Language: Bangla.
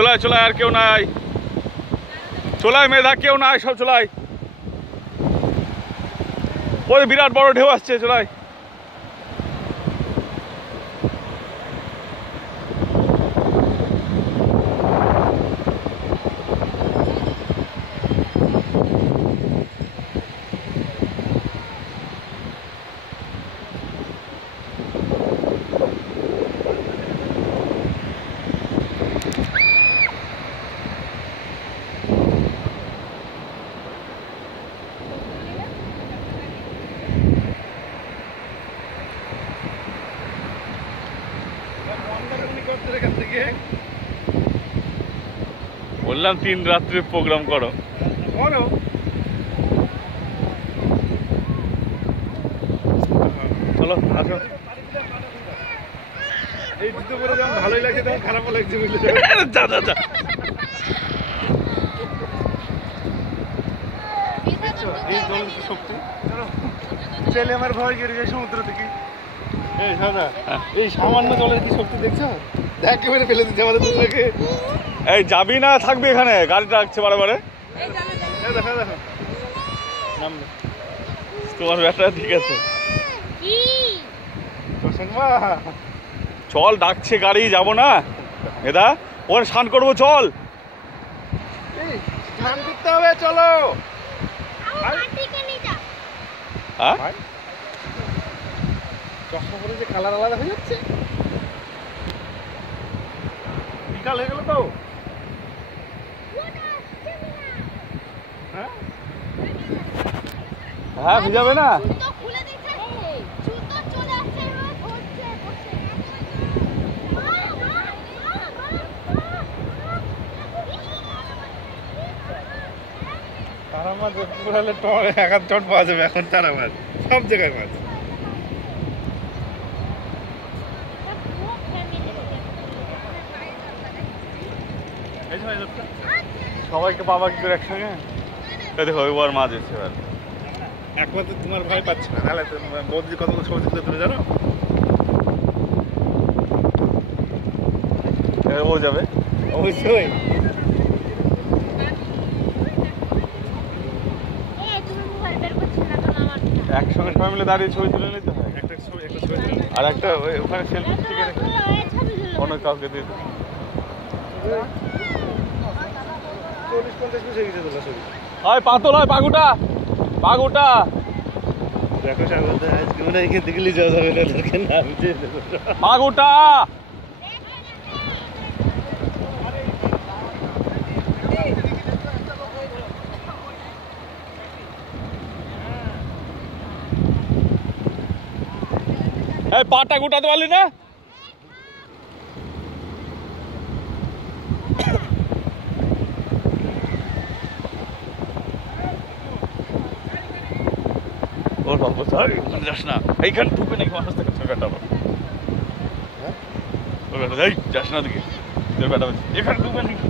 চলায় চলায়, আর কেউ নাই, চলায় মেধা, কেউ নাই, সব চলায়। ওই বিরাট বড় ঢেউ আসছে, চলায়। বললাম 3 রাত্রির প্রোগ্রাম করো। চলো আসো। এই জুতো পরে যেমন ভালোই লাগছে তেমন খারাপও লাগছে, বুঝলে? যা যা যা। এই জলের কি শক্তি, চলে আমার ভয় গিয়ে যায় সমুদ্র থেকে। এই সামান্য জলের কি শক্তি দেখছো? দেখ একেবারে ফেলে দিচ্ছে আমাদের দুজনকে। এই যাবি না থাকবি এখানে? গাড়িটা রাখছে বারে বারে। দেখো দেখো তোমার ব্যাটা ঠিক আছে। চল ডাকছে গাড়ি, যাবো না এদা? ওর স্নান করবো, চল স্নান করতে হবে, চলো। চশমা পরে যে কালার আলাদা হয়ে যাচ্ছে। বিকাল হয়ে গেল তো। হ্যাঁ ভিজাবে না? তারা মাছ পুরালে এক হাত টন পাওয়া যাবে এখন। তারা মাছ সব জায়গায় মাছ। সবাইকে পাবা কি করে একসঙ্গে? দেখো ওইবার মাছ এসে একমাত্র তোমার ভয় পাচ্ছে না, তাহলে বৌদি কতগুলো ছবি তুলে তুলে জানো। ও যাবে অবশ্যই। একসঙ্গে সবাই মিলে দাঁড়িয়ে ছবি তুলে নিতে হয়। একটা ছবি আর একটা ওখানে সেলফি স্টিকে রেখে অন্য কাউকে দিয়ে দেবে। 40-50 পিস হয়ে গেছে তোলা ছবি। হয় পাতল হয় পাগুটা, পাগুটা দেখো সাগর আজকে মনে হয় এখান থেকে নিয়ে যাওয়া যাবে না, দেখেন না পাগুটা। এই পাটা গুটাতে পারলি না? ওর বাবা সরি যাস না, এইখানে ঢুকে নাকি মানুষ থেকে ছোটটা যাস না দিকে, এখানে ঢুকে নাকি।